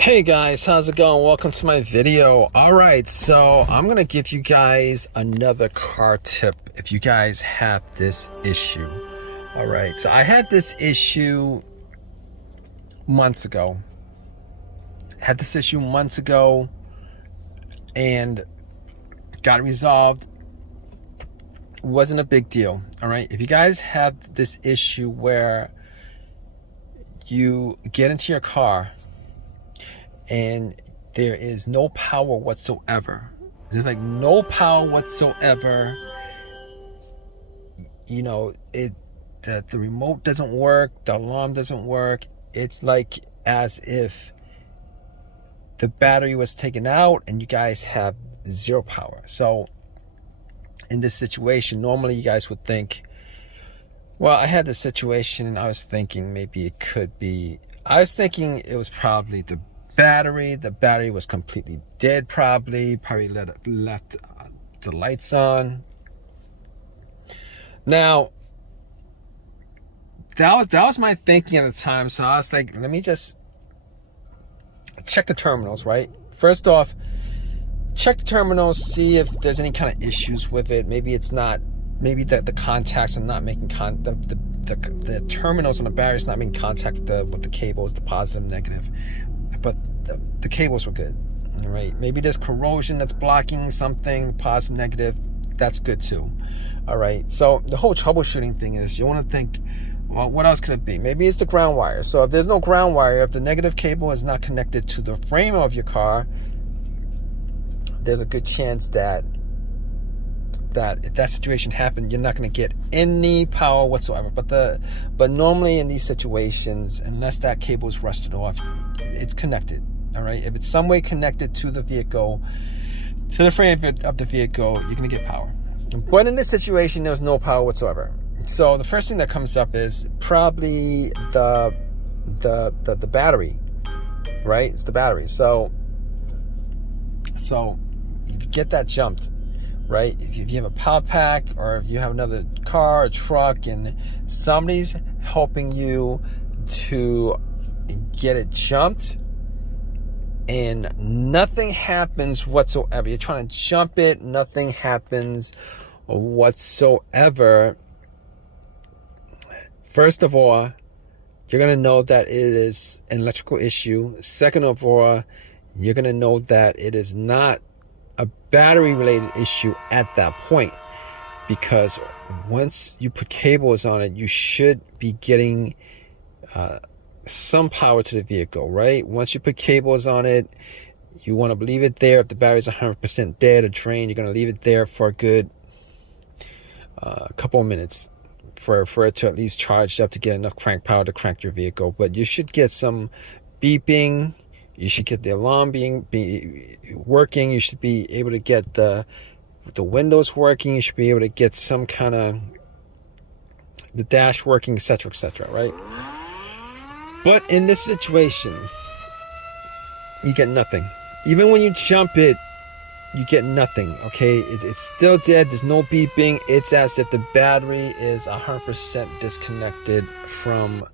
Hey guys, how's it going? Welcome to my video. Alright, so I'm gonna give you guys another car tip if you guys have this issue. Alright, so I had this issue months ago. And got it resolved. Wasn't a big deal. Alright, if you guys have this issue where you get into your car and there is no power whatsoever. There's like no power whatsoever. You know, the remote doesn't work, the alarm doesn't work. It's like as if the battery was taken out and you guys have zero power. So in this situation, normally you guys would think, well, I had this situation and I was thinking maybe it could be, I was thinking it was probably the battery was completely dead, probably left the lights on. Now that was my thinking at the time, so I was like, let me just check the terminals. Right, first off, check the terminals, see if there's any kind of issues with it. Maybe it's not, maybe the contacts are not making the terminals on the battery is not making contact with the cables, the positive and negative, but the cables were good. All right, maybe there's corrosion that's blocking something, the positive, negative, that's good too. All right, so the whole troubleshooting thing is, you want to think, well, what else could it be? Maybe it's the ground wire. So if there's no ground wire, if the negative cable is not connected to the frame of your car, there's a good chance that if that situation happened, you're not going to get any power whatsoever. But normally in these situations, unless that cable is rusted off, it's connected. All right, if it's some way connected to the vehicle, to the frame of the vehicle, you're going to get power. But in this situation, there's no power whatsoever. So the first thing that comes up is probably the battery. Right, it's the battery. So you get that jumped. Right, if you have a power pack, or if you have another car or truck and somebody's helping you to get it jumped and nothing happens whatsoever, you're trying to jump it, nothing happens whatsoever, first of all, you're going to know that it is an electrical issue. Second of all, you're going to know that it is not a battery related issue at that point, because once you put cables on it, you should be getting some power to the vehicle. Right, once you put cables on it, you want to leave it there. If the battery's 100% dead or drained, you're going to leave it there for a good couple of minutes for it to at least charge up to get enough crank power to crank your vehicle. But you should get some beeping. You should get the alarm be working. You should be able to get the windows working. You should be able to get some kind of the dash working, etc., etc. Right? But in this situation, you get nothing. Even when you jump it, you get nothing. Okay, it's still dead. There's no beeping. It's as if the battery is 100% disconnected from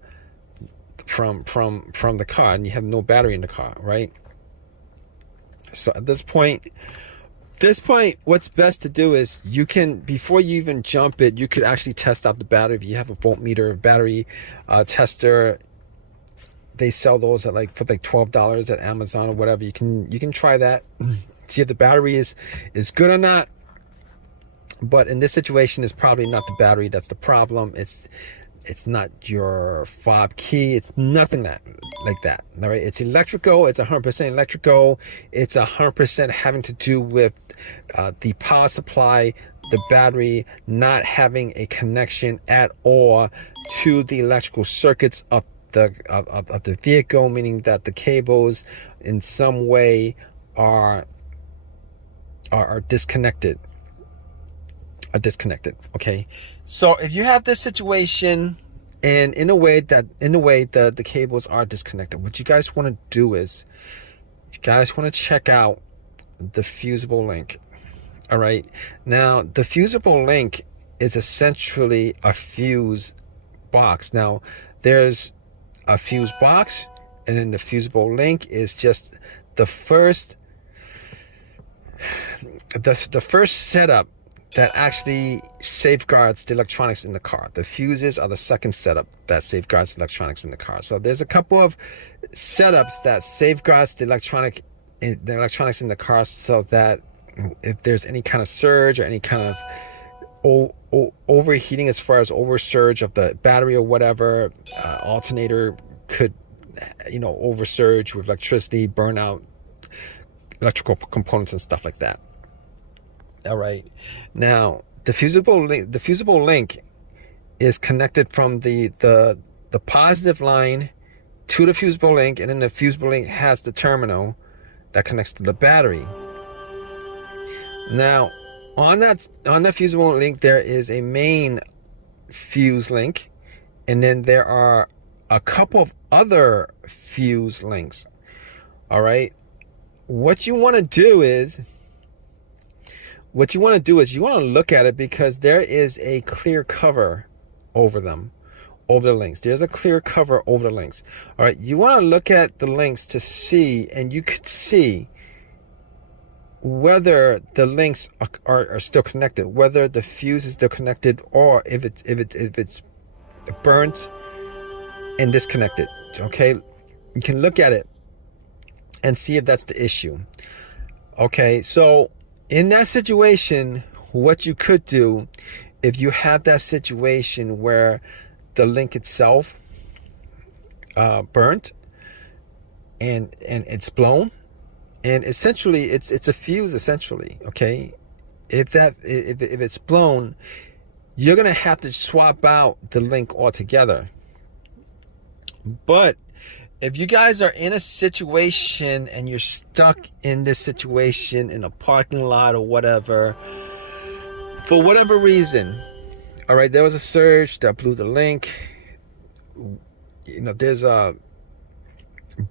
the car, and you have no battery in the car. Right, so at this point, what's best to do is, you can, before you even jump it, you could actually test out the battery. If you have a voltmeter battery tester, they sell those for like $12 at Amazon or whatever. You can try that, see if the battery is good or not. But in this situation, it's probably not the battery that's the problem. It's not your fob key. It's nothing like that. All right, it's electrical. It's 100% electrical. It's 100% having to do with the power supply, the battery not having a connection at all to the electrical circuits of the vehicle, meaning that the cables in some way are disconnected. Okay, so if you have this situation, and in a way the cables are disconnected, what you guys want to do is, you guys want to check out the fusible link. All right, now the fusible link is essentially a fuse box. Now there's a fuse box and then the fusible link is just the first setup that actually safeguards the electronics in the car. The fuses are the second setup that safeguards the electronics in the car. So there's a couple of setups that safeguards the electronics in the car, so that if there's any kind of surge or any kind of overheating, as far as oversurge of the battery or whatever, alternator could, oversurge with electricity, burn out electrical components and stuff like that. All right. Now, the fusible link is connected from the positive line to the fusible link, and then the fusible link has the terminal that connects to the battery. Now, on the fusible link, there is a main fuse link, and then there are a couple of other fuse links. All right. What you want to do is you want to look at it, because there is a clear cover over them, over the links. There's a clear cover over the links. All right. You want to look at the links to see, and you could see whether the links are still connected, whether the fuse is still connected, or if it's burnt and disconnected. Okay. You can look at it and see if that's the issue. Okay, so in that situation, what you could do, if you have that situation where the link itself burnt and it's blown, and essentially it's a fuse essentially. Okay, if it's blown, you're gonna have to swap out the link altogether. But if you guys are in a situation and you're stuck in this situation in a parking lot or whatever, for whatever reason, all right, there was a surge that blew the link. There's a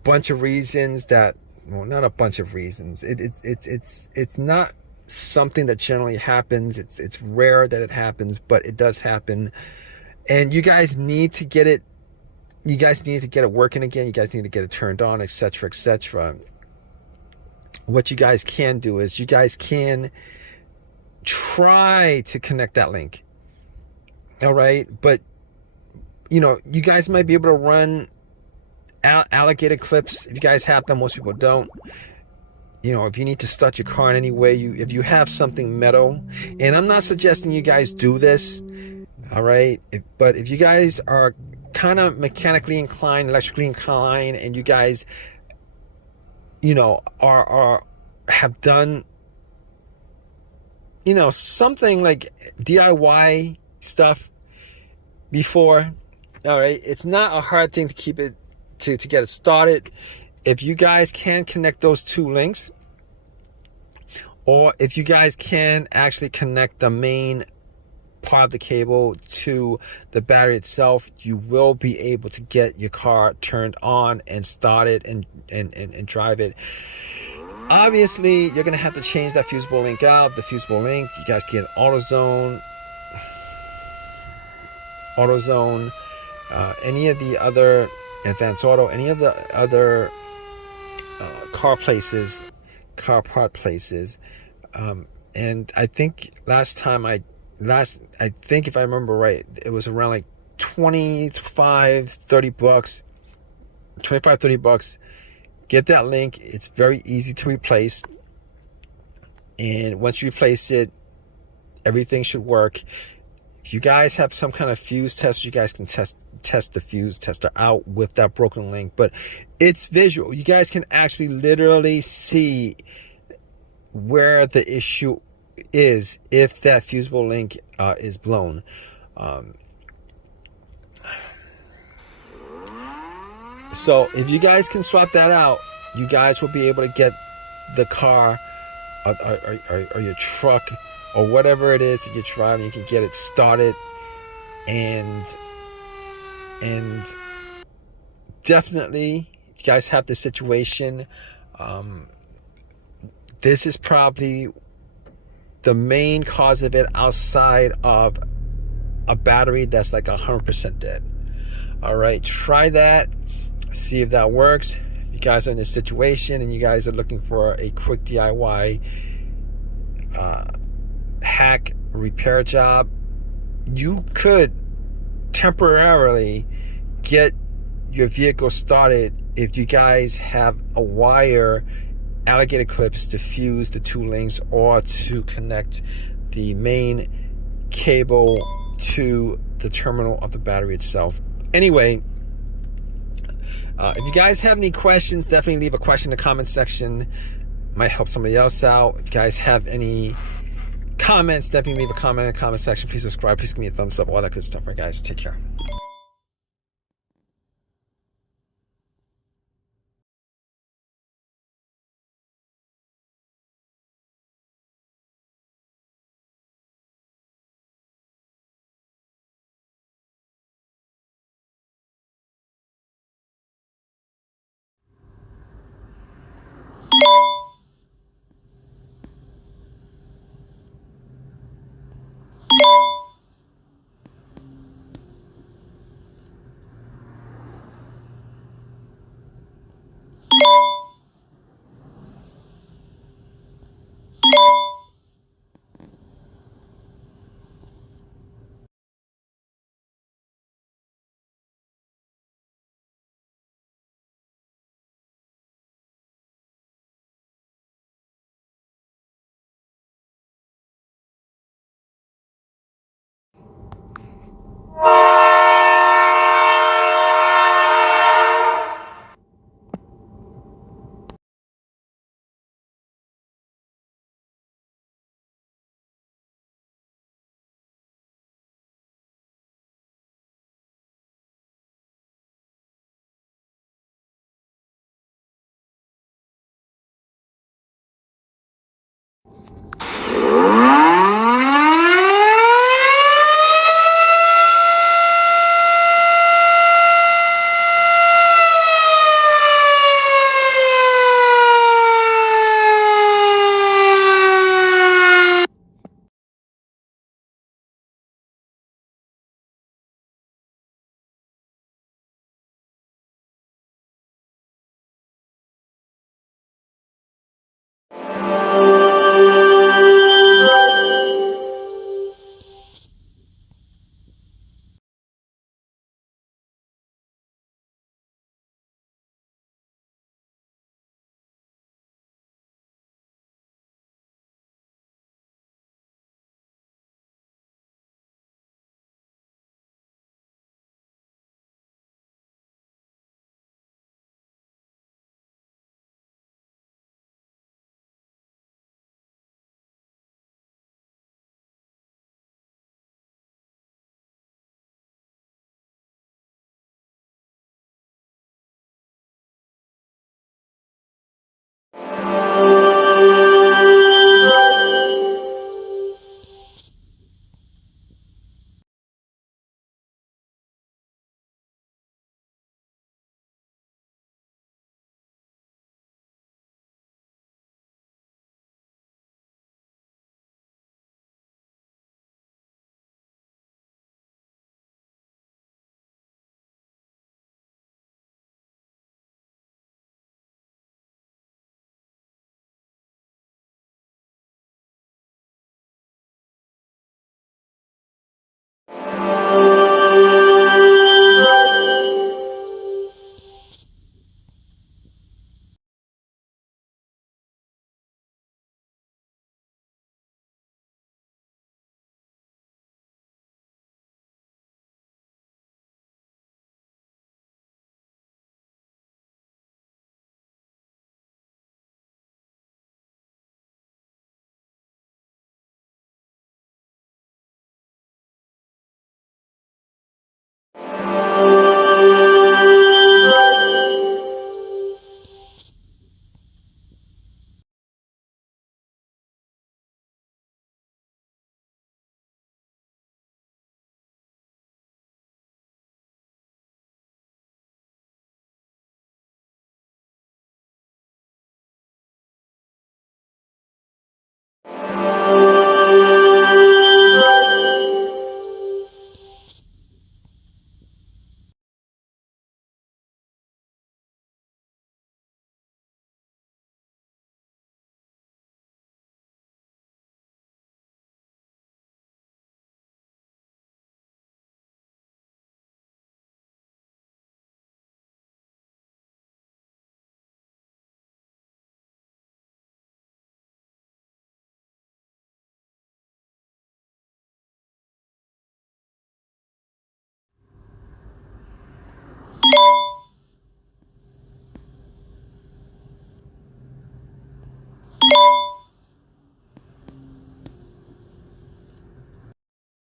bunch of reasons that, well, not a bunch of reasons. It's not something that generally happens. It's rare that it happens, but it does happen, and you guys need to get it. You guys need to get it working again. You guys need to get it turned on, etc., etc. What you guys can do is you guys can try to connect that link. All right, but you guys might be able to run alligator clips if you guys have them. Most people don't. If you need to start your car in any way, if you have something metal, and I'm not suggesting you guys do this. All right, but if you guys are kind of mechanically inclined, electrically inclined, and you guys have done something like DIY stuff before, all right, it's not a hard thing to keep it to get it started. If you guys can connect those two links, or if you guys can actually connect the main part of the cable to the battery itself, you will be able to get your car turned on and started and drive it. Obviously, you're gonna have to change that fusible link out. The fusible link, you guys get AutoZone, any of the other Advanced Auto, any of the other car part places. And I think I think if I remember right, it was around like $25-30 bucks. Get that link. It's very easy to replace, and once you replace it, everything should work. If you guys have some kind of fuse tester, you guys can test the fuse tester out with that broken link. But it's visual. You guys can actually literally see where the issue is if that fusible link is blown. So if you guys can swap that out, you guys will be able to get the car or your truck or whatever it is that you're driving. You can get it started, and definitely you guys have this situation. This is probably the main cause of it, outside of a battery that's like 100% dead. All right, try that. See if that works. If you guys are in this situation and you guys are looking for a quick DIY hack repair job, you could temporarily get your vehicle started if you guys have a wire alligator clips to fuse the two links or to connect the main cable to the terminal of the battery itself. Anyway, if you guys have any questions, definitely leave a question in the comment section. Might help somebody else out. If you guys have any comments, definitely leave a comment in the comment section. Please subscribe. Please give me a thumbs up. All that good stuff. All right, guys. Take care.